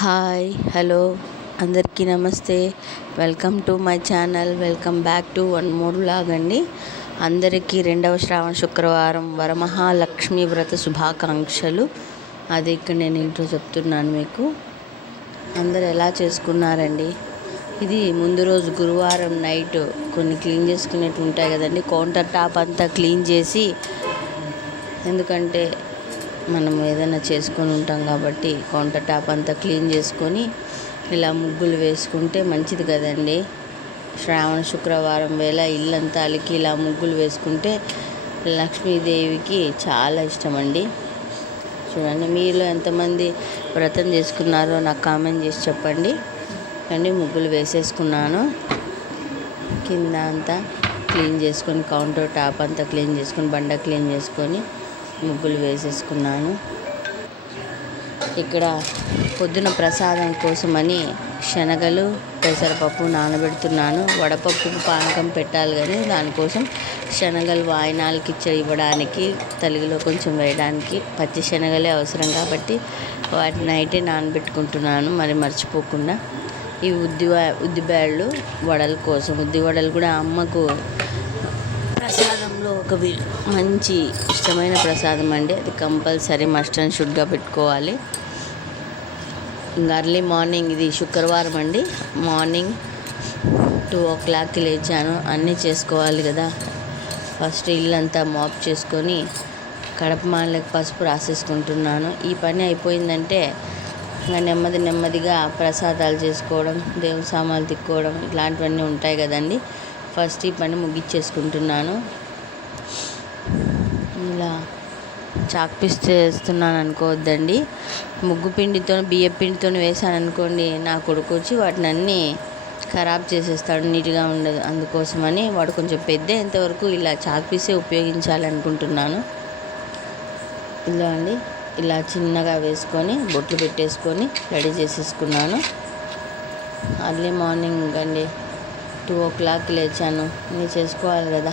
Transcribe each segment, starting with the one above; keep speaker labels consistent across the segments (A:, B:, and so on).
A: Hi hello అందరికీ నమస్తే. Welcome to my channel welcome back to one more vlog అండి. అందరికీ రెండవ శ్రావణ శుక్రవారం వరమహాలక్ష్మి వ్రత శుభాకాంక్షలు. అది ఇక్కడ నేను ఇంట్లో చెప్తున్నాను మీకు. అందరు ఎలా చేసుకున్నారండి? ఇది ముందు రోజు గురువారం నైట్ కొన్ని క్లీన్ చేసుకునేట్టు ఉంటాయి కదండి. కౌంటర్ టాప్ అంతా క్లీన్ చేసి ఎందుకంటే మనం ఏదైనా చేసుకొని ఉంటాం కాబట్టి కౌంటర్ టాప్ అంతా క్లీన్ చేసుకొని ఇలా ముగ్గులు వేసుకుంటే మంచిది కదండి. శ్రావణ శుక్రవారం వేళ ఇల్లంతా అలికి ఇలా ముగ్గులు వేసుకుంటే లక్ష్మీదేవికి చాలా ఇష్టం అండి చూడండి మీలో ఎంతమంది వ్రతం చేసుకున్నారో నాకు కామెంట్ చేసి చెప్పండి. అండి ముగ్గులు వేసేసుకున్నాను. కింద అంతా క్లీన్ చేసుకొని కౌంటర్ టాప్ అంతా క్లీన్ చేసుకొని బండ క్లీన్ చేసుకొని ముగ్గులు వేసేసుకున్నాను. ఇక్కడ పొద్దున ప్రసాదం కోసమని శనగలు పెసరపప్పు నానబెడుతున్నాను. వడపప్పుకు పానకం పెట్టాలి కానీ దానికోసం శనగలు వాయినాలకి ఇవ్వడానికి తలుగులో కొంచెం వేయడానికి పచ్చి శనగలే అవసరం కాబట్టి వాటిని నైటే నానబెట్టుకుంటున్నాను. మరి మర్చిపోకుండా ఈ ఉద్ది ఉద్దిబ్యాళ్ళు వడల కోసం ఉద్ది వడలు కూడా అమ్మకు ప్రసాదం ఒక వి- మంచి ఇష్టమైన ప్రసాదం అండి. అది కంపల్సరీ మస్ట్ అండ్ షుడ్గా పెట్టుకోవాలి. ఇంకా అర్లీ మార్నింగ్ ఇది శుక్రవారం అండి. మార్నింగ్ టూ ఓ క్లాక్కి లేచాను. అన్నీ చేసుకోవాలి కదా. ఫస్ట్ ఇల్లంతా మాప్ చేసుకొని కడప మాలకు పసుపు రాసేసుకుంటున్నాను. ఈ పని అయిపోయిందంటే ఇంకా నెమ్మది నెమ్మదిగా ప్రసాదాలు చేసుకోవడం దేవుని సామాన్లు తిక్కోవడం ఇట్లాంటివన్నీ ఉంటాయి కదండి. ఫస్ట్ ఈ పని ముగించేసుకుంటున్నాను ఇలా చాక్ పీస్ చేస్తున్నాను అనుకోవద్దండి ముగ్గు పిండితో బియ్య పిండితో వేసాను అనుకోండి నా కొడుకు వచ్చి వాటిని అన్నీ ఖరాబ్ చేసేస్తాడు నీట్గా ఉండదు. అందుకోసమని వాడు కొంచెం పెద్ద ఎంతవరకు ఇలా చాక్ పీసే ఉపయోగించాలనుకుంటున్నాను. ఇలా అండి. ఇలా చిన్నగా వేసుకొని బొట్లు పెట్టేసుకొని రెడీ చేసేసుకున్నాను. అర్లీ మార్నింగ్ అండి. టూ ఓ క్లాక్ లేచాను. నేను చేసుకోవాలి కదా.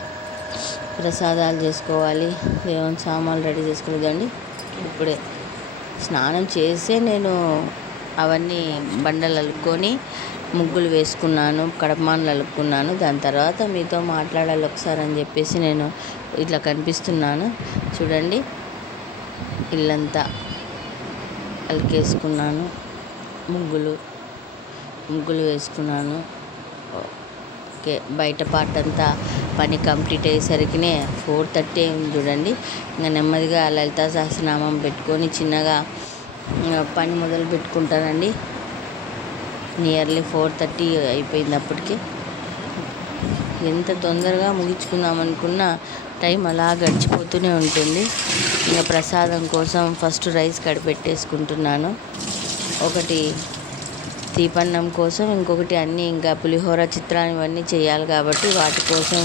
A: ప్రసాదాలు చేసుకోవాలి దేవుని సామాన్లు రెడీ చేసుకునేదండి ఇప్పుడే స్నానం చేసే నేను అవన్నీ బండలు అలుక్కొని ముగ్గులు వేసుకున్నాను కడపమానలు అలుక్కున్నాను. దాని తర్వాత మీతో మాట్లాడాలి ఒకసారి అని చెప్పేసి నేను ఇట్లా కనిపిస్తున్నాను. చూడండి ఇల్లంతా అలికేసుకున్నాను ముగ్గులు ముగ్గులు వేసుకున్నాను. ఓకే బయట పార్ట్ అంతా పని కంప్లీట్ అయ్యేసరికినే ఫోర్ థర్టీ అయింది చూడండి. ఇంకా నెమ్మదిగా లలితా సహస్రనామం పెట్టుకొని చిన్నగా ఇంకా పని మొదలు పెట్టుకుంటానండి. నియర్లీ ఫోర్ థర్టీ అయిపోయింది అప్పటికి. ఎంత తొందరగా ముగించుకుందాం అనుకున్నా టైం అలా గడిచిపోతూనే ఉంటుంది. ఇంకా ప్రసాదం కోసం ఫస్ట్ రైస్ కడిపెట్టేసుకుంటున్నాను. ఒకటి తీపన్నం కోసం ఇంకొకటి అన్నీ ఇంకా పులిహోర చిత్రాన్ని ఇవన్నీ చేయాలి కాబట్టి వాటి కోసం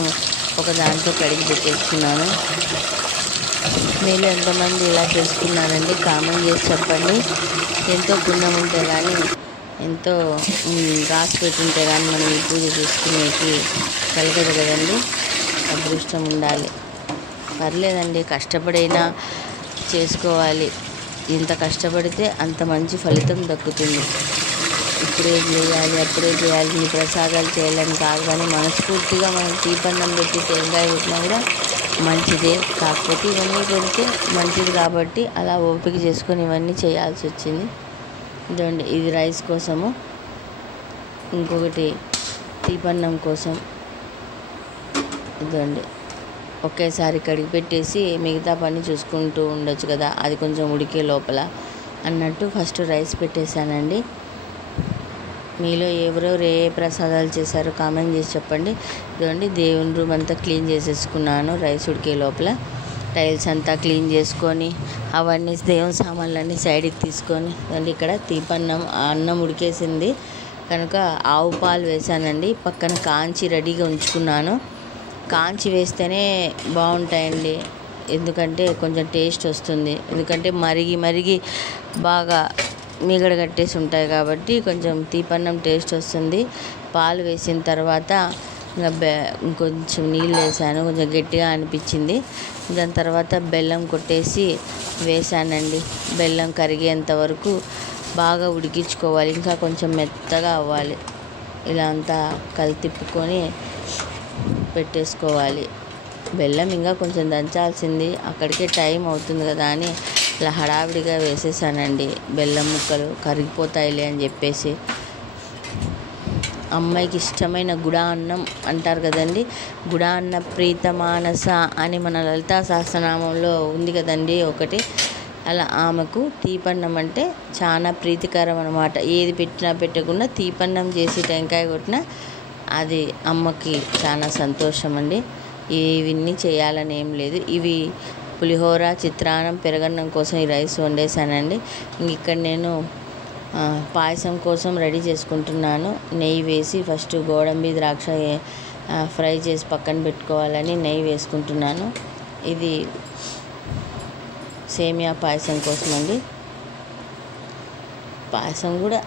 A: ఒక దాంట్లో కడిగి పెట్టేసుకున్నాను మీరు ఎంతమంది ఇలా చేసుకున్నారండి కామెంట్ చేసి చెప్పండి. ఎంతో పుణ్యం ఉంటే కానీ ఎంతో ఉమ్, రాసి పెట్టుంటే కానీ మనం ఈ పూజ చేసుకునేకి కలగదు కదండి. అదృష్టం ఉండాలి. పర్లేదండి కష్టపడైనా చేసుకోవాలి. ఎంత కష్టపడితే అంత మంచి ఫలితం దక్కుతుంది. ఇప్పుడే చేయాలి అప్పుడే చేయాలి ఈ ప్రసాదాలు చేయాలని కాదు కానీ మనస్ఫూర్తిగా మనం తీపన్నం పెట్టి తేంగాయ పెట్టినా కూడా మంచిదే. కాకపోతే ఇవన్నీ పెడితే మంచిది కాబట్టి అలా ఓపిక చేసుకొని ఇవన్నీ చేయాల్సి వచ్చింది. ఇదండి ఇది రైస్ కోసము. ఇంకొకటి తీపన్నం కోసం. ఇదండి ఒకేసారి కడిగి పెట్టేసి మిగతా పని చూసుకుంటూ ఉండొచ్చు కదా. అది కొంచెం ఉడికే లోపల. అన్నట్టు ఫస్ట్ రైస్ పెట్టేశానండి. మీలో ఎవరెవరు ఏ ఏ ప్రసాదాలు చేశారో కామెంట్ చేసి చెప్పండి. ఇదిగోండి దేవుని రూమ్ అంతా క్లీన్ చేసేసుకున్నాను రైస్ ఉడికే లోపల. టైల్స్ అంతా క్లీన్ చేసుకొని అవన్నీ దేవుని సామాన్లన్నీ సైడ్కి తీసుకొని అండి ఇక్కడ తీపన్నం అన్నం ఉడికేసింది. కనుక ఆవు పాలు వేసానండి పక్కన కాంచి రెడీగా ఉంచుకున్నాను. కాంచి వేస్తేనే బాగుంటాయండి. ఎందుకంటే కొంచెం టేస్ట్ వస్తుంది. ఎందుకంటే మరిగి మరిగి బాగా మీగడ కట్టేసి ఉంటాయి కాబట్టి కొంచెం తీపన్నం టేస్ట్ వస్తుంది. పాలు వేసిన తర్వాత ఇంకా బె కొంచెం నీళ్ళు వేసాను. కొంచెం గట్టిగా అనిపించింది. దాని తర్వాత బెల్లం కొట్టేసి వేసానండి. బెల్లం కరిగేంత వరకు బాగా ఉడికించుకోవాలి. ఇంకా కొంచెం మెత్తగా అవ్వాలి. ఇలా అంతా కలితిప్పుకొని పెట్టేసుకోవాలి. బెల్లం ఇంకా కొంచెం దంచాల్సింది. అక్కడికే టైం అవుతుంది కదా అని ఇలా హడావిడిగా వేసేసానండి. బెల్లం ముక్కలు కరిగిపోతాయిలే అని చెప్పేసి. అమ్మాయికి ఇష్టమైన గుడా అన్నం అంటారు కదండి. గుడా అన్న ప్రీత మానస అని మన లలితా సహస్రనామంలో ఉంది కదండి ఒకటి. అలా ఆమెకు తీపన్నం అంటే చాలా ప్రీతికరం అనమాట ఏది పెట్టినా పెట్టకుండా తీపన్నం చేసి టెంకాయ కొట్టిన అది అమ్మకి చాలా సంతోషం అండి ఇవన్నీ చేయాలని ఏం లేదు. ఇవి పులిహోర చిత్రాన్నం పెరగన్నం కోసం ఈ రైస్ వండేసానండి ఇంక ఇక్కడ నేను పాయసం కోసం రెడీ చేసుకుంటున్నాను. నెయ్యి వేసి ఫస్ట్ గోడంబి ద్రాక్ష ఫ్రై చేసి పక్కన పెట్టుకోవాలని నెయ్యి వేసుకుంటున్నాను. ఇది సేమియా పాయసం కోసం అండి పాయసం కూడా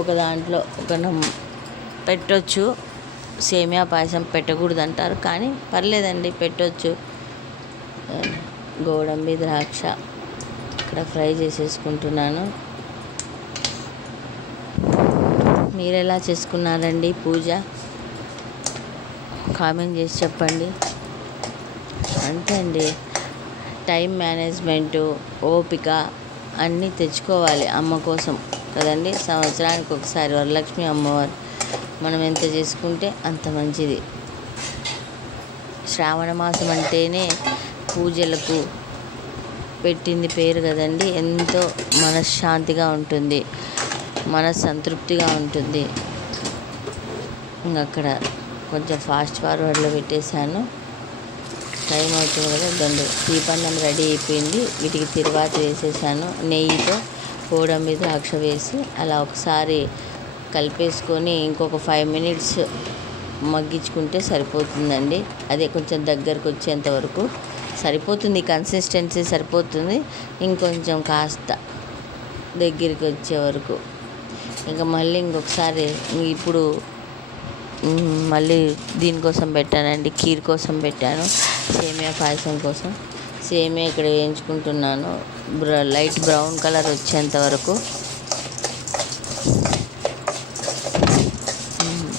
A: ఒక దాంట్లో ఒక పెట్టొచ్చు. సేమియా పాయసం పెట్టకూడదు అంటారు కానీ పర్లేదండి పెట్టొచ్చు. గోడంబి ద్రాక్ష. ఇక్కడ ఫ్రై చేసేసుకుంటున్నాను. మీరు ఎలా చేసుకున్నారండి పూజ? కామెంట్ చేసి చెప్పండి. అంతే అండి. టైం మేనేజ్మెంటు ఓపిక అన్నీ తెచ్చుకోవాలి అమ్మ కోసం. కదండి? సంవత్సరానికి ఒకసారి వరలక్ష్మి అమ్మవారు. మనం ఎంత చేసుకుంటే అంత మంచిది. శ్రావణ మాసం అంటేనే పూజలకు పెట్టింది పేరు కదండి. ఎంతో మనశ్శాంతిగా ఉంటుంది. మన సంతృప్తిగా ఉంటుంది. అక్కడ కొంచెం ఫాస్ట్ ఫార్వర్డ్లో పెట్టేశాను. టైం అవుతుంది కదా దొండు తీపన్నం రెడీ అయిపోయింది. వీటికి తిరువాత వేసేసాను. నెయ్యితో గోడంబి ద్రాక్ష వేసి అలా ఒకసారి కలిపేసుకొని ఇంకొక ఫైవ్ మినిట్స్ మగ్గించుకుంటే సరిపోతుందండి. అదే కొంచెం దగ్గరకు వచ్చేంత వరకు. సరిపోతుంది కన్సిస్టెన్సీ సరిపోతుంది. ఇంకొంచెం కాస్త దగ్గరికి వచ్చే వరకు. ఇంకా మళ్ళీ ఇంకొకసారి ఇప్పుడు మళ్ళీ దీనికోసం పెట్టానండి కీర్ కోసం పెట్టాను సేమియా పాయసం కోసం. సేమియా ఇక్కడ వేయించుకుంటున్నాను. బ్ర లైట్ బ్రౌన్ కలర్ వచ్చేంత వరకు. మ్,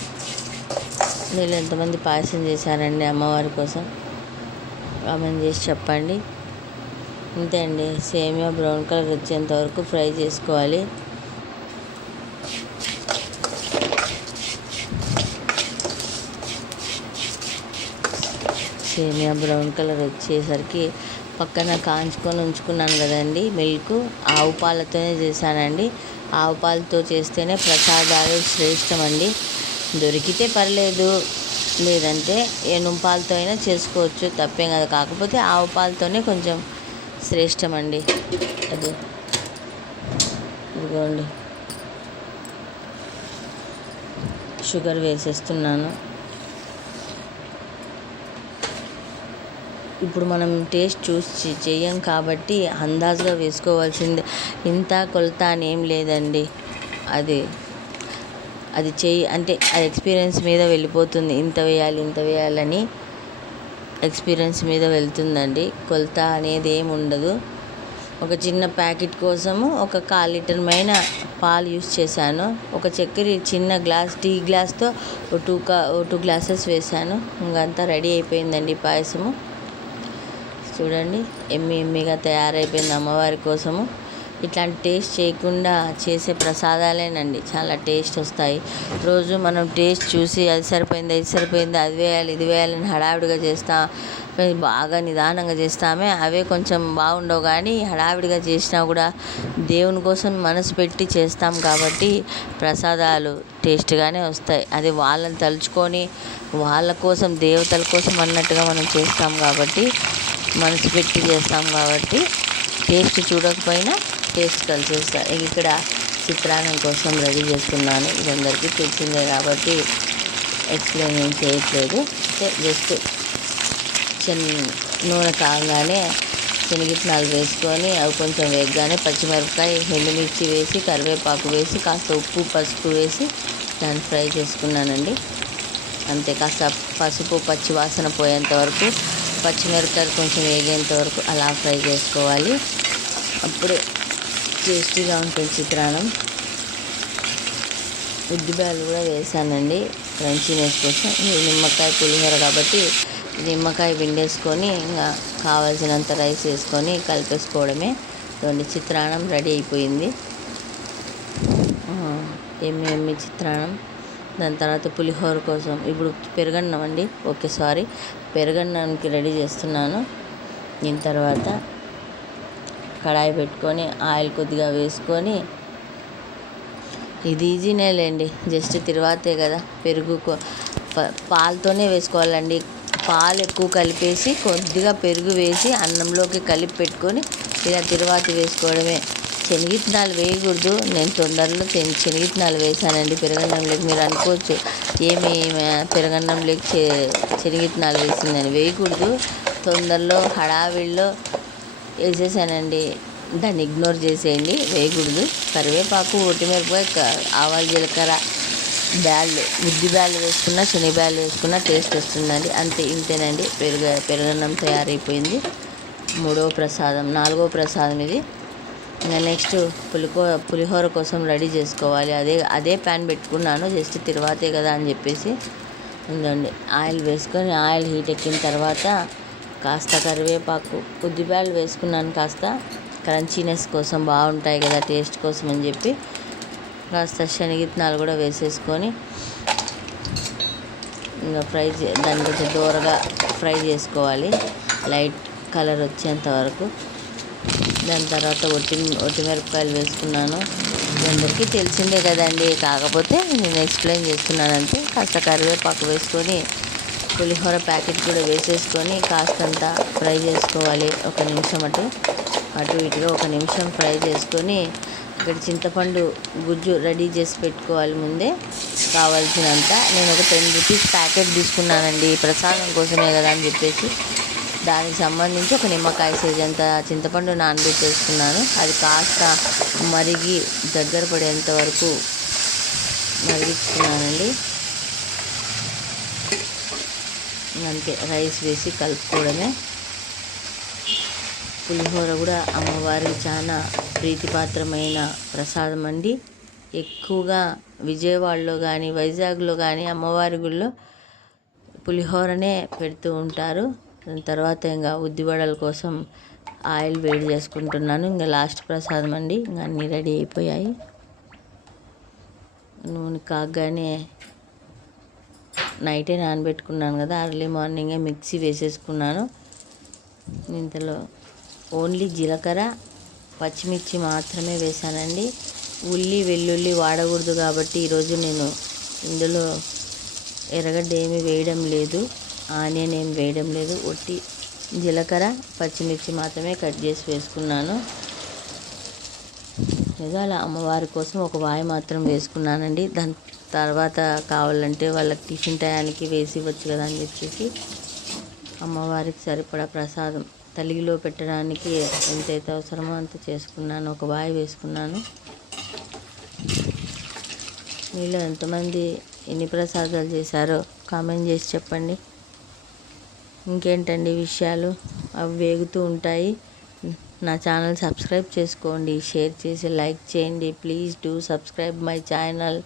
A: ఎంతమంది పాయసం చేశారండి అమ్మవారి కోసం? కామెంట్ చేసి చెప్పండి. అంతే అండి. సేమియా బ్రౌన్ కలర్ వచ్చేంత వరకు ఫ్రై చేసుకోవాలి. సేమియా బ్రౌన్ కలర్ వచ్చేసరికి పక్కన కాంచుకొని ఉంచుకున్నాను కదండి మిల్క్. ఆవు పాలతోనే చేశానండి. ఆవు పాలతో చేస్తేనే ప్రసాదాలు శ్రేష్టం అండి. దొరికితే పర్లేదు. లేదంటే ఏనుం పాలతో అయినా చేసుకోవచ్చు తప్పేం కాదు. కాకపోతే ఆవు పాలతోనే కొంచెం శ్రేష్టం అండి అది ఇదిగోండి. షుగర్ వేసేస్తున్నాను. ఇప్పుడు మనం టేస్ట్ చూసి చెయ్యం కాబట్టి అందాజుగా వేసుకోవాల్సిందే. ఇంత కొలత అని ఏం లేదండి. అది అది చెయ్యి అంటే ఆ ఎక్స్పీరియన్స్ మీద వెళ్ళిపోతుంది. ఇంత వేయాలి ఇంత వేయాలని ఎక్స్పీరియన్స్ మీద వెళ్తుందండి. కొలత అనేది ఏమి ఉండదు. ఒక చిన్న ప్యాకెట్ కోసము ఒక కాల్ లీటర్ మైన పాలు యూస్ చేశాను. ఒక చక్కెర చిన్న గ్లాస్ టీ గ్లాస్తో ఓ టూ కా ఓ టూ గ్లాసెస్ వేసాను ఇంకంతా రెడీ అయిపోయిందండి పాయసము. చూడండి ఎమ్మి ఎమ్మిగా తయారైపోయింది అమ్మవారి కోసము. ఇట్లాంటి టేస్ట్ చేయకుండా చేసే ప్రసాదాలేనండి. చాలా టేస్ట్ వస్తాయి. రోజు మనం టేస్ట్ చూసి అది సరిపోయింది ఇది సరిపోయింది అది వేయాలి ఇది వేయాలని హడావిడిగా చేస్తా బాగా నిదానంగా చేస్తామే. అవే కొంచెం బాగుండవు కానీ హడావిడిగా చేసినా కూడా దేవుని కోసం మనసు పెట్టి చేస్తాం కాబట్టి ప్రసాదాలు టేస్ట్గానే వస్తాయి. అది వాళ్ళని తలుచుకొని వాళ్ళ కోసం దేవతల కోసం అన్నట్టుగా మనం చేస్తాం కాబట్టి మనసు పెట్టి చేస్తాం కాబట్టి టేస్ట్ చూడకపోయినా టేస్ట్ కలిసేస్తా ఇక్కడ చిత్రాన్నం కోసం రెడీ చేస్తున్నాను. ఇది అందరికీ తెలిసిందే కాబట్టి ఎక్స్ప్లెయిన్ ఏం చేయట్లేదు. అంటే జస్ట్ చిన్న నూనె కాగానే శనగిత్తనాలు వేసుకొని అవి కొంచెం వేగగానే పచ్చిమిరపకాయ ఎండుమిర్చి వేసి కరివేపాకు వేసి కాస్త ఉప్పు పసుపు వేసి దాన్ని ఫ్రై చేసుకున్నానండి. అంతే కాస్త పసుపు పచ్చి వాసన పోయేంత వరకు పచ్చిమిరపకాయలు కొంచెం వేగేంత వరకు అలా ఫ్రై చేసుకోవాలి. అప్పుడు టేస్టీగా ఉంటుంది చిత్రాన్నం. ఉద్దిబ్యాలు కూడా వేసానండి క్రంచీనెస్ కోసం. నిమ్మకాయ పులిహోర కాబట్టి నిమ్మకాయ పిండేసుకొని ఇంకా కావాల్సినంత రైస్ వేసుకొని కలిపేసుకోవడమే. రెండు చిత్రాన్నం రెడీ అయిపోయింది. ఆ, ఎమ్మి ఎమ్మి చిత్రాన్నం. దాని తర్వాత పులిహోర కోసం ఇప్పుడు పెరుగన్నం అండి. Okay sorry. పెరుగన్నానికి రెడీ చేస్తున్నాను. దీని తర్వాత కడాయి పెట్టుకొని ఆయిల్ కొద్దిగా వేసుకొని. ఇది ఈజీనే లేండి జస్ట్ తిరువాతే కదా. పెరుగు ప- పాలతోనే వేసుకోవాలండి. పాలు ఎక్కువ కలిపేసి కొద్దిగా పెరుగు వేసి అన్నంలోకి కలిపి పెట్టుకొని ఇలా తిరువాతి వేసుకోవడమే. శనగిత్తనాలు వేయకూడదు. నేను తొందరలో శని శనగిత్తనాలు వేసానండి. పెరగన్నంలోకి మీరు అనుకోవచ్చు. ఏమి పెరగన్నంలోకి పెరుగన్నంలోకి శనగిత్తనాలు వేసిందని. వేయకూడదు. తొందరలో హడావిడిలో వేసేసానండి. దాన్ని ఇగ్నోర్ చేసేయండి. వేయకూడదు. కరివేపాకు ఒట్టిమిరపకాయ క- ఆవాలు జీలకర్ర బ్యాళ్ళు ఉద్ది బ్యాళ్ళు వేసుకున్న శని బ్యాళ్ళు వేసుకున్న టేస్ట్ వస్తుందండి. అంతే ఇంతేనండి. పెరుగు పెరుగన్నం తయారైపోయింది. మూడవ ప్రసాదం నాలుగవ ప్రసాదం ఇది. ఇంకా నెక్స్ట్ పులికో పులిహోర కోసం రెడీ చేసుకోవాలి. అదే అదే ప్యాన్ పెట్టుకున్నాను. జస్ట్ తిరువాతే కదా అని చెప్పేసి ఉందండి. ఆయిల్ వేసుకొని ఆయిల్ హీట్ ఎక్కిన తర్వాత కాస్త కరివేపాకు ఉద్దిపాయలు వేసుకున్నాను కాస్త. క్రంచీనెస్ కోసం బాగుంటాయి కదా టేస్ట్ కోసం అని చెప్పి కాస్త శనగిత్నాలు కూడా వేసేసుకొని ఇంకా ఫ్రై చే దాన్ని కొంచెం దూరగా ఫ్రై చేసుకోవాలి. లైట్ కలర్ వచ్చేంత వరకు. దాని తర్వాత ఒట్టి ఒట్టిమిరపకాయలు వేసుకున్నాను. అందరికీ తెలిసిందే కదండి. కాకపోతే నేను ఎక్స్ప్లెయిన్ చేస్తున్నాను అంతే కాస్త కరివేపాకు వేసుకొని పులిహోర ప్యాకెట్ కూడా వేసేసుకొని కాస్తంత ఫ్రై చేసుకోవాలి. ఒక నిమిషం అటు అటు ఇటుగా ఒక నిమిషం ఫ్రై చేసుకొని ఇక్కడ చింతపండు గుజ్జు రెడీ చేసి పెట్టుకోవాలి ముందే. కావాల్సినంత. నేను ఒక టెన్ రూపీస్ ప్యాకెట్ తీసుకున్నానండి. ప్రసాదం కోసమే కదా అని చెప్పేసి. దానికి సంబంధించి ఒక నిమ్మకాయ సైజ్ అంత చింతపండు నానబెట్టేసుకున్నాను అది కాస్త మరిగి దగ్గర పడేంత వరకు మరిగించుకున్నానండి. అంతే రైస్ వేసి కలుపుకోవడమే. పులిహోర కూడా అమ్మవారికి చాలా ప్రీతిపాత్రమైన ప్రసాదం అండి. ఎక్కువగా విజయవాడలో కానీ వైజాగ్లో కానీ అమ్మవారి గుళ్ళో పులిహోరనే పెడుతూ ఉంటారు. దాని తర్వాత ఇంకా ఉద్దివడల కోసం ఆయిల్ వేడి చేసుకుంటున్నాను. ఇంకా లాస్ట్ ప్రసాదం అండి. ఇంకా అన్నీ రెడీ అయిపోయాయి. నూనె కాగానే నైటే నానబెట్టుకున్నాను కదా అర్లీ మార్నింగే మిక్సీ వేసేసుకున్నాను. ఇంతలో ఓన్లీ జీలకర్ర పచ్చిమిర్చి మాత్రమే వేసానండి ఉల్లి వెల్లుల్లి వాడకూడదు కాబట్టి ఈరోజు నేను ఇందులో ఎర్రగడ్డ ఏమీ వేయడం లేదు ఆనియన్ ఏమి వేయడం లేదు. ఒట్టి జీలకర్ర పచ్చిమిర్చి మాత్రమే కట్ చేసి వేసుకున్నాను. ఏదో అలా అమ్మవారి కోసం ఒక వాయి మాత్రం వేసుకున్నానండి. దాని తర్వాత కావాలంటే వాళ్ళకి టిఫిన్ టయానికి వేసి ఇవ్వచ్చు కదా అని చెప్పేసి అమ్మవారికి సరిపడా ప్రసాదం. తలిగిలో పెట్టడానికి ఎంతైతే అవసరమో అంత చేసుకున్నాను. ఒక బాయ్ వేసుకున్నాను. మీలో ఎంతమంది ఎన్ని ప్రసాదాలు చేశారో కామెంట్ చేసి చెప్పండి. ఇంకేంటండి విషయాలు? అవి వేగుతూ ఉంటాయి. నా ఛానల్ సబ్స్క్రైబ్ చేసుకోండి. షేర్ చేసి లైక్ చేయండి. Please do subscribe my channel.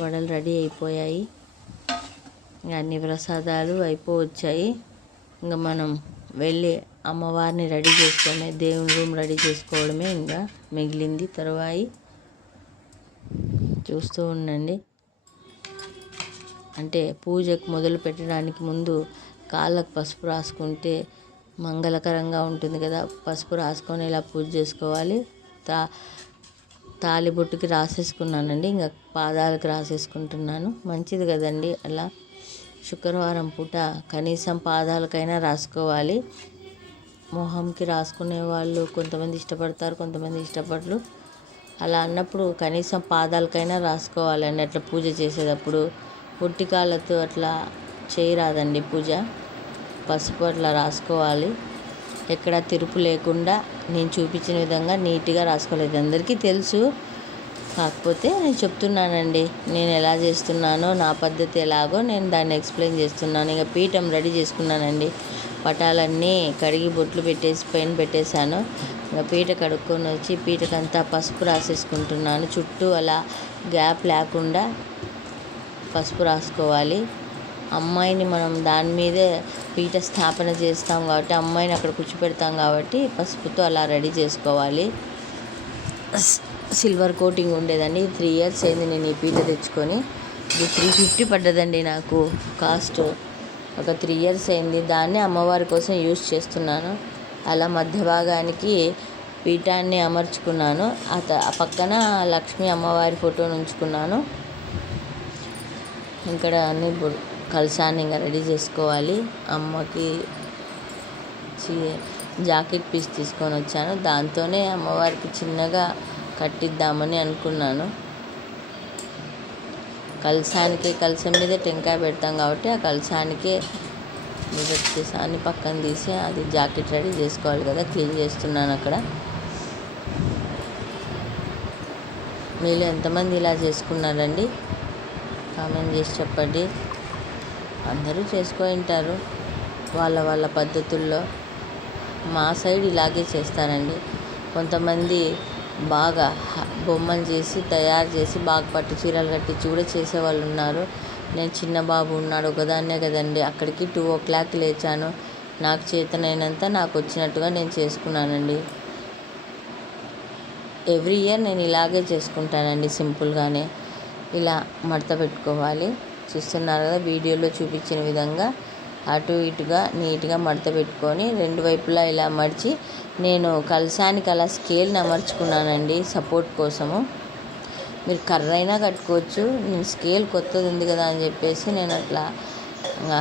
A: వడలు రెడీ అయిపోయాయి. అన్ని ప్రసాదాలు అయిపోవచ్చాయి. ఇంకా మనం వెళ్ళి అమ్మవారిని రెడీ చేసుకోవడమే దేవుని రూమ్ రెడీ చేసుకోవడమే ఇంకా మిగిలింది తరువాయి చూస్తూ ఉండండి. అంటే పూజకు మొదలు పెట్టడానికి ముందు కాళ్ళకు పసుపు రాసుకుంటే మంగళకరంగా ఉంటుంది కదా పసుపు రాసుకొని ఇలా పూజ చేసుకోవాలి? తా తాలిబొట్టుకి రాసేసుకున్నానండి. ఇంకా పాదాలకు రాసేసుకుంటున్నాను. మంచిది కదండి. అలా శుక్రవారం పూట కనీసం పాదాలకైనా రాసుకోవాలి. మొహంకి రాసుకునే వాళ్ళు కొంతమంది ఇష్టపడతారు కొంతమంది ఇష్టపడరు. అలా అన్నప్పుడు కనీసం పాదాలకైనా రాసుకోవాలండి. అట్లా పూజ చేసేటప్పుడు పొట్టి కాళ్ళతో అట్లా చేయరాదండి పూజ. పసుపు అట్లా రాసుకోవాలి. ఎక్కడ తిరుపు లేకుండా నేను చూపించిన విధంగా నీట్గా రాసుకోలేదు. అందరికీ తెలుసు. కాకపోతే నేను చెప్తున్నానండి నేను ఎలా చేస్తున్నానో నా పద్ధతి ఎలాగో నేను దాన్ని ఎక్స్ప్లెయిన్ చేస్తున్నాను. ఇక పీఠం రెడీ చేసుకున్నానండి. పటాలన్నీ కడిగి బొట్లు పెట్టేసి పైన పెట్టేశాను. ఇంకా పీట కడుక్కొని వచ్చి పీటకంతా పసుపు రాసేసుకుంటున్నాను. చుట్టూ అలా గ్యాప్ లేకుండా పసుపు రాసుకోవాలి. అమ్మాయిని మనం దాని మీదే పీఠ స్థాపన చేస్తాం కాబట్టి అమ్మాయిని అక్కడ కూర్చోపెడతాం కాబట్టి పసుపుతో అలా రెడీ చేసుకోవాలి. సిల్వర్ కోటింగ్ ఉండేదండి. త్రీ ఇయర్స్ అయింది నేను ఈ పీట తెచ్చుకొని. ఇది త్రీ ఫిఫ్టీ పడ్డదండి నాకు కాస్ట్. ఒక త్రీ ఇయర్స్ అయింది. దాన్ని అమ్మవారి కోసం యూస్ చేస్తున్నాను. అలా మధ్య భాగానికి పీఠాన్ని అమర్చుకున్నాను. ఆ ఆ పక్కన లక్ష్మీ అమ్మవారి ఫోటోను ఉంచుకున్నాను. ఇక్కడ అన్ని కలశాన్ని ఇంకా రెడీ చేసుకోవాలి. అమ్మకి జాకెట్ పీస్ తీసుకొని వచ్చాను. దాంతోనే అమ్మవారికి చిన్నగా కట్టిద్దామని అనుకున్నాను. కలశానికి కలశం మీద టెంకాయ పెడతాం కాబట్టి ఆ కలశానికే మీద వచ్చేసి అన్ని పక్కన తీసి అది జాకెట్ రెడీ చేసుకోవాలి కదా క్లీన్ చేస్తున్నాను అక్కడ. మీలో ఎంతమంది ఇలా చేసుకున్నారండి? కామెంట్ చేసి చెప్పండి. అందరూ చేసుకుంటారు ఉంటారు వాళ్ళ వాళ్ళ పద్ధతుల్లో. మా సైడ్ ఇలాగే చేస్తారండి. కొంతమంది బాగా బొమ్మలు చేసి తయారు చేసి బాగా పట్టు చీరలు కట్టించి కూడా చేసేవాళ్ళు ఉన్నారు. నేను చిన్న బాబు ఉన్నాడు ఒకదాన్నే కదండి. అక్కడికి టూ ఓ క్లాక్ లేచాను. నాకు చేతనైనంత నాకు వచ్చినట్టుగా నేను చేసుకున్నానండి. ఎవ్రీ ఇయర్ నేను ఇలాగే చేసుకుంటానండి సింపుల్గానే. ఇలా మడత పెట్టుకోవాలి. చూస్తున్నారు కదా వీడియోలో చూపించిన విధంగా అటు ఇటుగా నీట్గా మడత పెట్టుకొని రెండు వైపులా ఇలా మడిచి నేను కలసానికి అలా స్కేల్ని అమర్చుకున్నానండి సపోర్ట్ కోసము. మీరు కర్ర అయినా కట్టుకోవచ్చు నేను స్కేల్ కొత్తది ఉంది కదా అని చెప్పేసి నేను అట్లా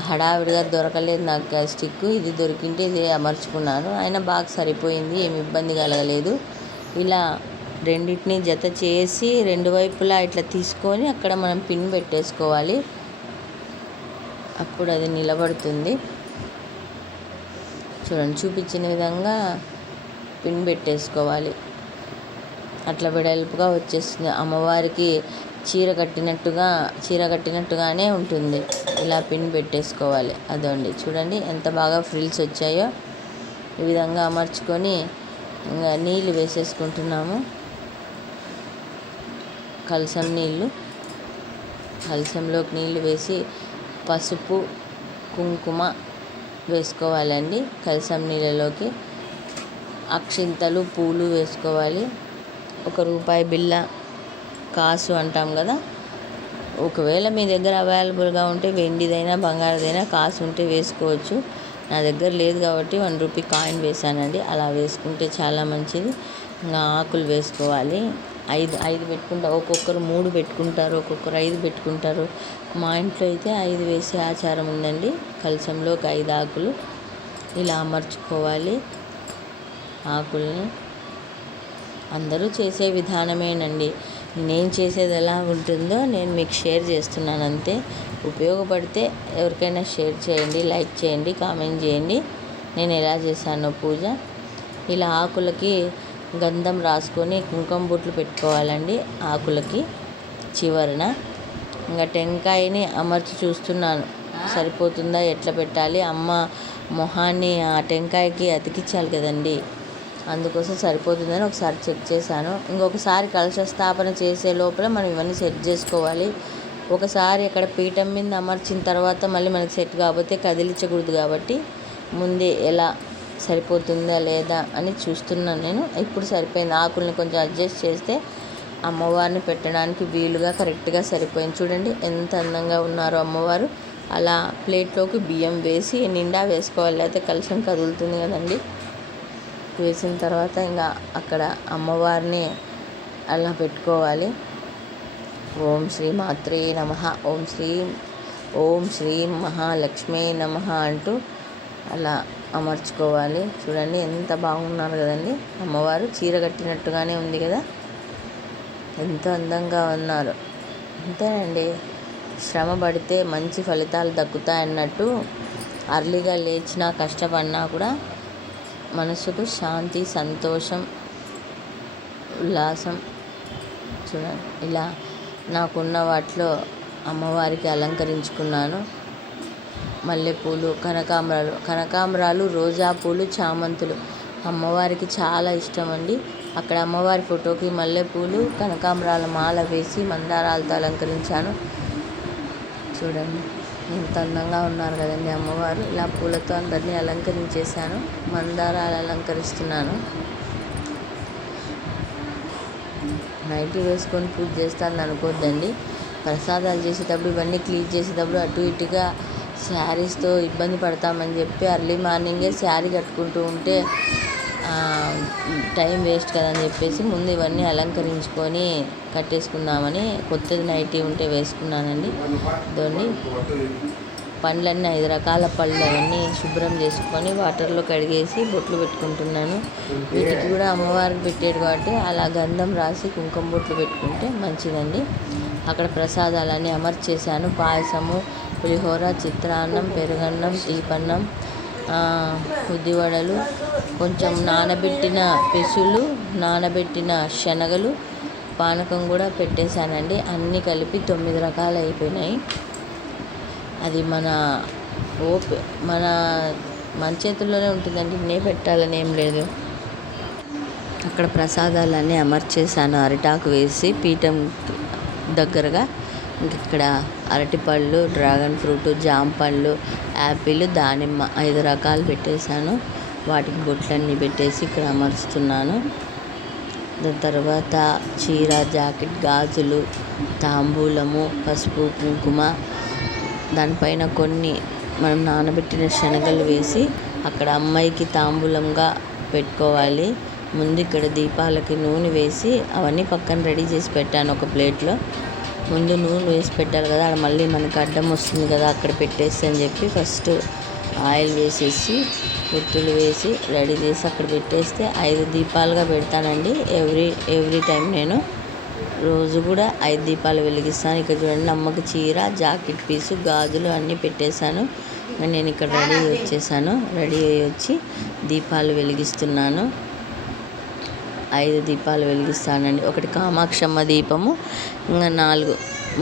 A: హడావిడిగా దొరకలేదు నాకు స్టిక్ ఇది దొరికింటే ఇది అమర్చుకున్నాను. అయినా బాగా సరిపోయింది ఏమి ఇబ్బంది కలగలేదు. ఇలా రెండింటిని జత చేసి రెండు వైపులా ఇట్లా తీసుకొని అక్కడ మనం పిన్ పెట్టేసుకోవాలి. అప్పుడు అది నిలబడుతుంది. చూడండి చూపించిన విధంగా పిన్ పెట్టేసుకోవాలి. అట్లా వెడల్పుగా వచ్చేస్తుంది. అమ్మవారికి చీర కట్టినట్టుగా చీర కట్టినట్టుగానే ఉంటుంది. ఇలా పిన్ పెట్టేసుకోవాలి. అదండి. చూడండి ఎంత బాగా ఫ్రిల్స్ వచ్చాయో ఈ విధంగా అమర్చుకొని ఇంకా నీళ్ళు వేసేసుకుంటున్నాము. కలసం నీళ్ళు కలసంలోకి నీళ్ళు వేసి పసుపు కుంకుమ వేసుకోవాలండి. కలసం నీళ్ళలోకి అక్షింతలు పూలు వేసుకోవాలి. ఒక రూపాయి బిళ్ళ కాసు అంటాం కదా. ఒకవేళ మీ దగ్గర అవైలబుల్గా ఉంటే వెండిదైనా బంగారదైనా కాసు ఉంటే వేసుకోవచ్చు. నా దగ్గర లేదు కాబట్టి వన్ రూపీ కాయిన్ వేసానండి అలా వేసుకుంటే చాలా మంచిది. ఇంకా ఆకులు వేసుకోవాలి. ఐదు ఐదు పెట్టుకుంటారు ఒక్కొక్కరు మూడు పెట్టుకుంటారు ఒక్కొక్కరు ఐదు పెట్టుకుంటారు. మా ఇంట్లో అయితే ఐదు వేసే ఆచారం ఉందండి. కలసంలో ఒక ఐదు ఆకులు. ఇలా అమర్చుకోవాలి ఆకుల్ని. అందరూ చేసే విధానమేనండి. నేను చేసేది ఎలా ఉంటుందో నేను మీకు షేర్ చేస్తున్నాను అంతే. ఉపయోగపడితే ఎవరికైనా షేర్ చేయండి లైక్ చేయండి కామెంట్ చేయండి. నేను ఎలా చేశానో పూజ. ఇలా ఆకులకి గంధం రాసుకొని కుంకుమ బొట్లు పెట్టుకోవాలండి ఆకులకి చివరన. ఇంకా టెంకాయని అమర్చి చూస్తున్నాను. సరిపోతుందా? ఎట్లా పెట్టాలి? అమ్మ మొహాన్ని ఆ టెంకాయకి అతికించాలి కదండి. అందుకోసం సరిపోతుందని ఒకసారి చెక్ చేశాను. ఇంకొకసారి కలశ స్థాపన చేసే లోపల మనం ఇవన్నీ సెట్ చేసుకోవాలి. ఒకసారి అక్కడ పీఠం మీద అమర్చిన తర్వాత మళ్ళీ మనకి సెట్ కాకపోతే కదిలించకూడదు కాబట్టి ముందే ఎలా సరిపోతుందా లేదా అని చూస్తున్నాను నేను. ఇప్పుడు సరిపోయింది. ఆకుల్ని కొంచెం అడ్జస్ట్ చేస్తే అమ్మవారిని పెట్టడానికి వీలుగా కరెక్ట్గా సరిపోయింది. చూడండి ఎంత అందంగా ఉన్నారో అమ్మవారు. అలా ప్లేట్లోకి బియ్యం వేసి నిండా వేసుకోవాలి. అయితే కలశం కదులుతుంది కదండి. వేసిన తర్వాత ఇంకా అక్కడ అమ్మవారిని అలా పెట్టుకోవాలి. ఓం శ్రీ మాత్రే నమ. ఓం శ్రీ ఓం శ్రీ మహాలక్ష్మీ నమ అంటూ అలా అమర్చుకోవాలి. చూడండి ఎంత బాగున్నారు కదండి. అమ్మవారు చీర కట్టినట్టుగానే ఉంది కదా. ఎంతో అందంగా ఉన్నారు. అంతేనండి. శ్రమ పడితే మంచి ఫలితాలు దక్కుతాయన్నట్టు అర్లీగా లేచినా కష్టపడినా కూడా మనసుకు శాంతి సంతోషం ఉల్లాసం చూడండి. ఇలా నాకున్న వాటిలో అమ్మవారికి అలంకరించుకున్నాను. మల్లెపూలు కనకాంబరాలు. కనకాంబరాలు రోజా పూలు చామంతులు. అమ్మవారికి చాలా ఇష్టం అండి అక్కడ అమ్మవారి ఫోటోకి మల్లెపూలు కనకాంబరాల మాల వేసి మందారాలతో అలంకరించాను. చూడండి ఎంత అందంగా ఉన్నారు కదండి అమ్మవారు. ఇలా పూలతో అందరినీ అలంకరించేశాను. మందారాలు అలంకరిస్తున్నాను. నైటీ వేసుకొని పూజ చేస్తాను అనుకోవద్దండి ప్రసాదాలు చేసేటప్పుడు ఇవన్నీ క్లీన్ చేసేటప్పుడు అటు ఇటుగా శారీస్తో ఇబ్బంది పడతామని చెప్పి అర్లీ మార్నింగే శారీ కట్టుకుంటూ ఉంటే టైం వేస్ట్ కదని చెప్పేసి ముందు ఇవన్నీ అలంకరించుకొని కట్టేసుకుందామని కొత్తది నైటీ ఉంటే వేసుకున్నానండి. దాన్ని పండ్లన్నీ ఐదు రకాల పళ్ళు అవన్నీ శుభ్రం చేసుకొని వాటర్లో కడిగేసి బొట్లు పెట్టుకుంటున్నాను. వీటికి కూడా అమ్మవారికి పెట్టేది కాబట్టి అలా గంధం రాసి కుంకుమ బొట్లు పెట్టుకుంటే మంచిదండి. అక్కడ ప్రసాదాలన్నీ అమర్చేశాను. పాయసము పులిహోర చిత్రాన్నం పెరుగన్నం తీపన్నం ఉద్దివడలు కొంచెం నానబెట్టిన పెసులు నానబెట్టిన శనగలు పానకం కూడా పెట్టేశానండి. అన్నీ కలిపి తొమ్మిది రకాలు అయిపోయినాయి. అది మన ఓప్ మన మన చేతుల్లోనే ఉంటుందండి. నే పెట్టాలని ఏం లేదు. అక్కడ ప్రసాదాలన్నీ అమర్చేసాను అరిటాకు వేసి పీఠం దగ్గరగా ఇక్కడ అరటిపళ్ళు డ్రాగన్ ఫ్రూట్ జామ పళ్ళు యాపిల్ దానిమ్మ ఐదు రకాలు పెట్టేశాను. వాటికి బొట్లన్నీ పెట్టేసి ఇక్కడ అమర్చుతున్నాను దాని తర్వాత చీర జాకెట్ గాజులు తాంబూలము పసుపు కుంకుమ. దానిపైన కొన్ని మనం నానబెట్టిన శనగలు వేసి అక్కడ అమ్మాయికి తాంబూలంగా పెట్టుకోవాలి. ముందు ఇక్కడ దీపాలకి నూనె వేసి అవన్నీ పక్కన రెడీ చేసి పెట్టాను ఒక ప్లేట్లో. ముందు నూనె వేసి పెట్టాలి కదా అక్కడ మళ్ళీ మనకి అడ్డం వస్తుంది కదా అక్కడ పెట్టేసి అని చెప్పి ఫస్ట్ ఆయిల్ వేసేసి గుర్తులు వేసి రెడీ చేసి అక్కడ పెట్టేస్తే ఐదు దీపాలుగా పెడతానండి. ఎవ్రీ ఎవ్రీ టైం నేను రోజు కూడా ఐదు దీపాలు వెలిగిస్తాను. ఇక్కడ చూడండి అమ్మకి చీర జాకెట్ పీసు గాజులు అన్నీ పెట్టేశాను. నేను ఇక్కడ రెడీ వచ్చేసాను. రెడీ అయ్యి వచ్చి దీపాలు వెలిగిస్తున్నాను. ఐదు దీపాలు వెలిగిస్తానండి. ఒకటి కామాక్షమ్మ దీపము ఇంకా నాలుగు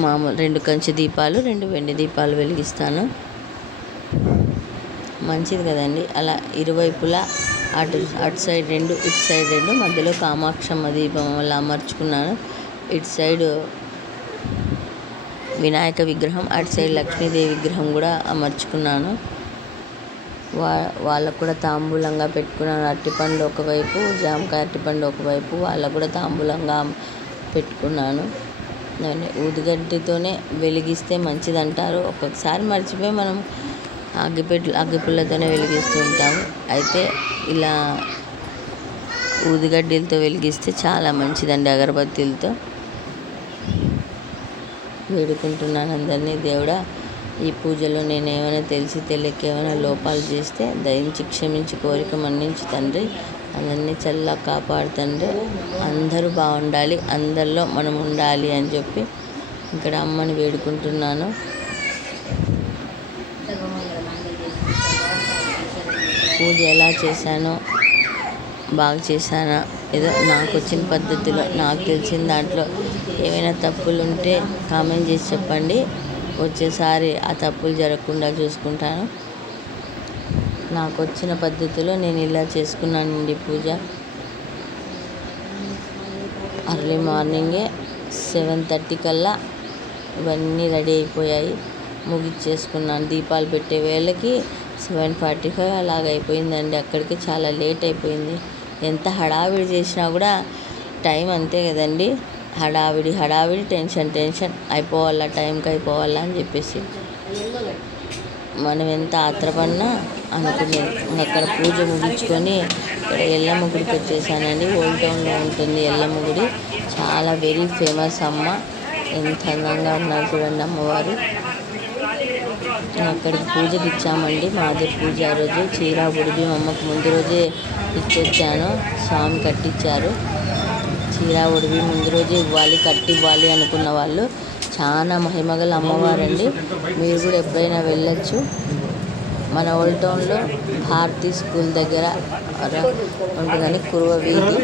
A: మామూలు రెండు కంచి దీపాలు రెండు వెండి దీపాలు వెలిగిస్తాను. మంచిది కదండి. అలా ఇరువైపులా అటు అటు సైడ్ రెండు ఇటు సైడ్ రెండు మధ్యలో కామాక్షమ్మ దీపం వల్ల అమర్చుకున్నాను. ఇటు సైడ్ వినాయక విగ్రహం అటు సైడ్ లక్ష్మీదేవి విగ్రహం కూడా అమర్చుకున్నాను. వా వాళ్ళకు కూడా తాంబూలంగా పెట్టుకున్నాను అరటిపండు ఒకవైపు జామకాయ అరటిపండు ఒకవైపు వాళ్ళకు కూడా తాంబూలంగా పెట్టుకున్నాను. ఊదిగడ్డితోనే వెలిగిస్తే మంచిదంటారు. ఒక్కొక్కసారి మర్చిపోయి మనం అగ్గిపెట్లు అగ్గిపుల్లతోనే వెలిగిస్తూ ఉంటాము. అయితే ఇలా ఊదిగడ్డలతో వెలిగిస్తే చాలా మంచిదండి అగరబత్తీలతో. వేడుకుంటున్నాను అందరినీ. దేవుడా ఈ పూజలో నేను ఏమైనా తెలిసి తెలియక ఏమైనా లోపాలు చేస్తే దయించి క్షమించి కోరిక మన్నించి తండ్రి. అందరినీ చల్లా కాపాడు తండ్రి. అందరూ బాగుండాలి. అందరిలో మనం ఉండాలి అని చెప్పి ఇక్కడ అమ్మని వేడుకుంటున్నాను. పూజ ఎలా చేశానో బాగా చేశానా ఏదో నాకు వచ్చిన పద్ధతిలో నాకు తెలిసిన దాంట్లో ఏమైనా తప్పులు ఉంటే కామెంట్ చేసి చెప్పండి. వచ్చేసారి ఆ తప్పులు జరగకుండా చూసుకుంటాను. నాకు వచ్చిన పద్ధతిలో నేను ఇలా చేసుకున్నానండి పూజ. అర్లీ మార్నింగే సెవెన్ థర్టీ కల్లా ఇవన్నీ రెడీ అయిపోయాయి. ముగిచ్చేసుకున్నాను. దీపాలు పెట్టే వేళకి సెవెన్ ఫార్టీ ఫైవ్ అలాగ అయిపోయిందండి. అక్కడికి చాలా లేట్ అయిపోయింది. ఎంత హడావిడి చేసినా కూడా టైం అంతే కదండి. హడావిడి హడావిడి టెన్షన్ టెన్షన్. అయిపోవాలా టైంకి అయిపోవాలా అని చెప్పేసి. మనం ఎంత ఆత్రపడినా అనుకునేది. అక్కడ పూజ ముగించుకొని ఇక్కడ ఎల్లమ్మ గుడికి వచ్చేసానండి. ఓల్డ్ టౌన్లో ఉంటుంది ఎల్లమ్మ గుడి. చాలా వెరీ ఫేమస్ అమ్మ. ఎంత అందంగా ఉన్నారు చూడండి అమ్మవారు. అక్కడికి పూజకి ఇచ్చామండి. మాది పూజ ఆ రోజు. చీర బుడిబి అమ్మకు ముందు రోజే ఇచ్చొచ్చాను స్వామి కట్టించారు. చీర ఉడివి ముందు రోజే ఇవ్వాలి కట్టి ఇవ్వాలి అనుకున్న వాళ్ళు చాలా మహిమగల అమ్మవారండి. మీరు కూడా ఎప్పుడైనా వెళ్ళచ్చు. మన ఓల్డ్ టౌన్లో భారతీ స్కూల్ దగ్గర ఉంటుందని కురువ వీధి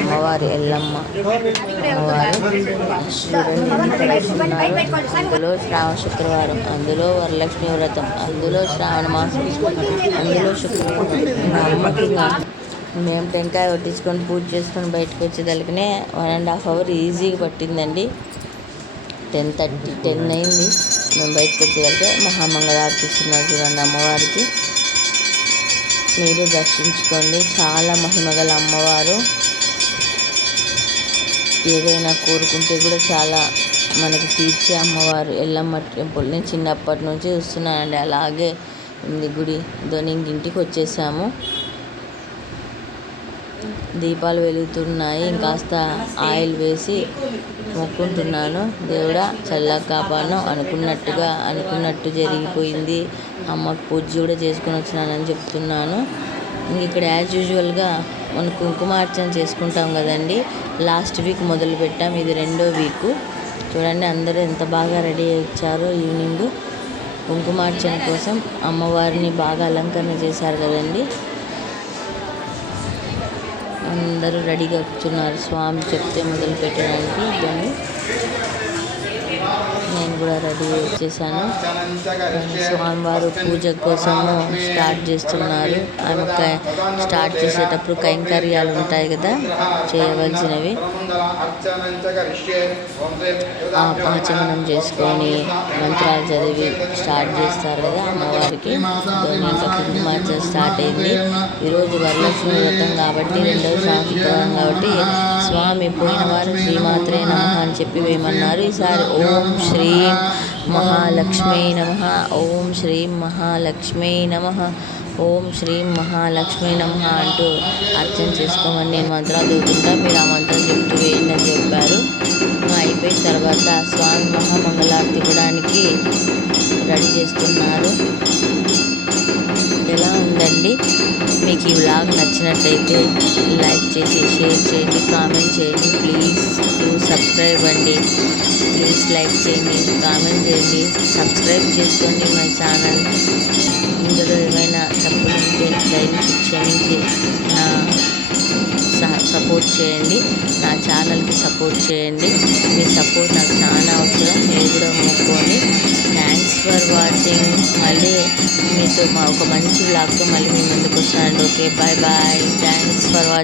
A: అమ్మవారి ఎల్లమ్మ అమ్మవారు అందులో శ్రావణ శుక్రవారం అందులో వరలక్ష్మి వ్రతం అందులో శ్రావణ మాసం అందులో శుక్రవారం. అమ్మకి మేము టెంకాయ కొట్టించుకొని పూజ చేసుకొని బయటకు వచ్చేదానికనే వన్ అండ్ హాఫ్ అవర్ ఈజీగా పట్టిందండి. టెన్ థర్టీ టెన్ అయింది. మేము బయటకు వచ్చేదలికే మహామంగళారతి ఇస్తున్నారు చూడండి అమ్మవారికి. మీరు దర్శించుకోండి. చాలా మహిమగల అమ్మవారు. ఏదైనా కోరుకుంటే కూడా చాలా మనకి తీర్చే అమ్మవారు. ఎల్లమ్మ టెంపుల్ నేను చిన్నప్పటి నుంచి చూస్తున్నానండి. అలాగే ఉంది గుడి. ధోని ఇంటికి వచ్చేసాము. దీపాలు వెలుగుతున్నాయి. ఇంకాస్త ఆయిల్ వేసి మొక్కుంటున్నాను. దేవుడా చల్లగా కాపాను అనుకున్నట్టుగా అనుకున్నట్టు జరిగిపోయింది. అమ్మకు పూజ కూడా చేసుకుని వచ్చినానని చెప్తున్నాను. ఇంక ఇక్కడ యాజ్ యూజువల్గా మనం కుంకుమార్చన చేసుకుంటాం కదండి. లాస్ట్ వీక్ మొదలు పెట్టాం. ఇది రెండో వీక్. చూడండి అందరూ ఎంత బాగా రెడీ అయ్యి ఇచ్చారో ఈవినింగ్. కుంకుమార్చన కోసం అమ్మవారిని బాగా అలంకరణ చేశారు కదండి. అందరూ రెడీగా కూర్చున్నారు. స్వామి చెప్తే మొదలు పెట్టడానికి ఇవన్నీ కూడా రెడీ చేశాను. స్వామివారు పూజ కోసము స్టార్ట్ చేస్తున్నారు. ఆమె స్టార్ట్ చేసేటప్పుడు కైంకర్యాలు ఉంటాయి కదా చేయవలసినవి. ఆ ఆచమనం చేసుకొని మంత్రాలు చదివి స్టార్ట్ చేస్తారు కదా అమ్మవారికి. దాని స్టార్ట్ అయింది. ఈరోజు వరలక్ష్మి వ్రతం కాబట్టి రెండవ సంవత్సరం కాబట్టి స్వామి పోయిన వారు శ్రీమాత్రే నమ అని చెప్పి వేయమన్నారు. ఈసారి ఓం శ్రీ మహాలక్ష్మీ నమ. ఓం శ్రీం మహాలక్ష్మీ నమ. ఓం శ్రీం మహాలక్ష్మీ నమ అంటూ అర్చన చేసుకోమని నేను మంత్రాలు చదువుతుంటా మీరు ఆ మంత్రం చెప్తూ వేయండి అని చెప్పారు. అయిపోయిన తర్వాత స్వామి మహామంగళారతి ఇవ్వడానికి రెడీ చేస్తున్నారు. ఎలా ఉందండి? మీకు ఈ వ్లాగ్ నచ్చినట్లయితే లైక్ చేసి షేర్ చేయండి కామెంట్ చేయండి. ప్లీజ్ డూ సబ్స్క్రైబ్ అండి. ప్లీజ్ లైక్ చేయండి కామెంట్ చేయండి. సబ్స్క్రైబ్ చేసుకోండి మా ఛానల్. ఇందులో ఏమైనా తప్పులు ఉంటే దయచేసి క్షమించి. నా సపోర్ట్ చేయండి. నా ఛానల్కి సపోర్ట్ చేయండి. మీ సపోర్ట్ నాకు చాలా అవసరం. మీరు కూడా మొక్కోండి థ్యాంక్స్ ఫర్ వాచింగ్ మళ్ళీ మీతో మా ఒక మంచి బ్లాగ్తో మళ్ళీ మీ ముందుకు వస్తానండి. Okay bye bye thanks for watching